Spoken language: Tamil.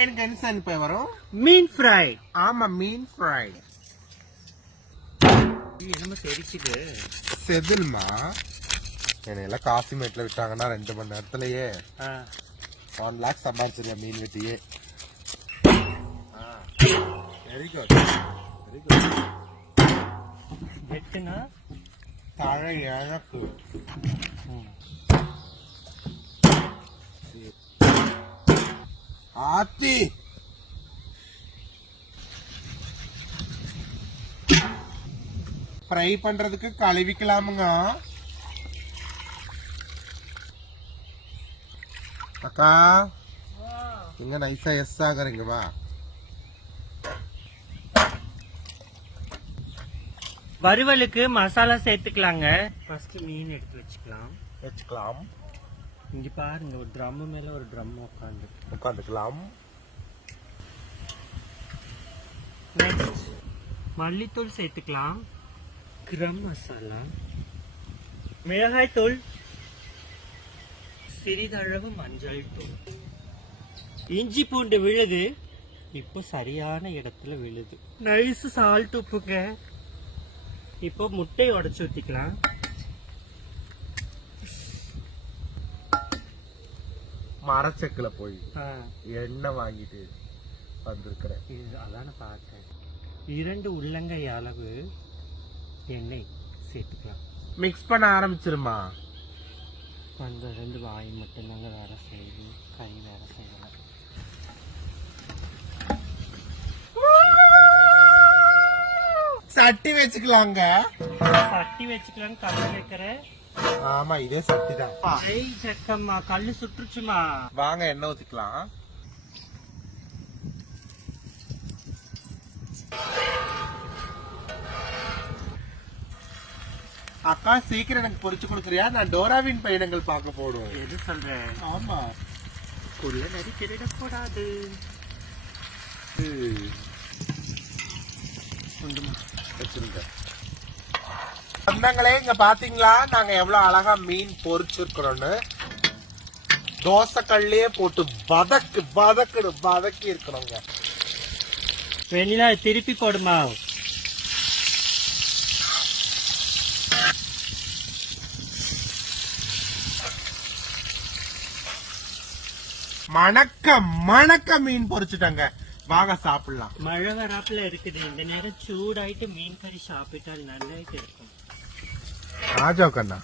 எனக்கு என்ன சனிப்பை வரும்? மீன் ஃப்ரை. ஆமா, மீன் ஃப்ரை. என்னமா தெரிக்குது? செதில்மா, என்னையெல்லாம் காசிமேட்ல விட்டாங்கன்னா 2 மணி நேரத்திலேயே 1 lakh சம்பாதிச்சிருக்கேன் மீன் வெட்டியே. Very good, very good. வெட்டுனா தழை இழப்பு. ஆத்தி ஃப்ரை பண்றதுக்கு கழுவிக்கலாமுங்க. அக்கா இங்க நைஸா எஸ் ஆகுறீங்க. வா, வறுவலுக்கு மசாலா சேர்த்துக்கலாங்க. ஃபர்ஸ்ட் மீன் எடுத்து வச்சுக்கலாம். இங்க பாருங்க, ஒரு ட்ரம் மேல ஒரு ட்ரம் உட்காந்துக்கலாம். நெக்ஸ்ட் மல்லித்தூள் சேர்த்துக்கலாம், கரம் மசாலா, மிளகாய் தூள், சிறிதளவு மஞ்சள் தூள், இஞ்சி பூண்டு விழுது. இப்போ சரியான இடத்துல விழுது. நைஸ் சால்ட் உப்புங்க. இப்போ முட்டையை உடைச்சு ஊத்திக்கலாம். மரச்செக்குல போய் எண்ணெய் வாங்கிட்டு வந்திருக்கிறேன். அதான பார்த்தேன். 2 உள்ளங்கை அளவு எண்ணெய் சேர்த்துக்கலாம். மிக்ஸ் பண்ண ஆரம்பிச்சிருமா? அந்த 2 வாய் மட்டும் தாங்க வேலை செய்யுது, கை வேலை செய்யல. சட்டி வச்சுக்கலாங்க. சட்டி வச்சுக்கலான்னு கல்லு வைக்கிறேன். ஆமா, இதே சட்டி தான். சக்கம்மா, கல்லு சுற்றுச்சுமா. வாங்க எண்ணெய் ஊத்திக்கலாம். அக்கா சீக்கிரம் எனக்கு பொரிச்சு கொடுக்குறியா? நான் டோராவின் பயணங்கள் பார்க்க போடும். எது சொல்றேன்? ஆமா, குள்ள நரி திருடக்கூடாது. வச்சிருங்க. சொந்தங்களே, இங்க பாத்தீங்களா நாங்க எவ்வளவு அழகா மீன் பொரிச்சிருக்கிறோம்னு. தோசை கல்லையே போட்டு வதக்கி இருக்கணுங்க. வெண்ணிலா திருப்பி போடுமா. மணக்க மீன் பொரிச்சுட்டாங்க. வாங்க சாப்பிடலாம். மழை வராப்புல இருக்குது. இந்த நேரம் சூடாயிட்டு மீன் கறி சாப்பிட்டால் நல்லா இருக்கும். ராஜா கண்ணா.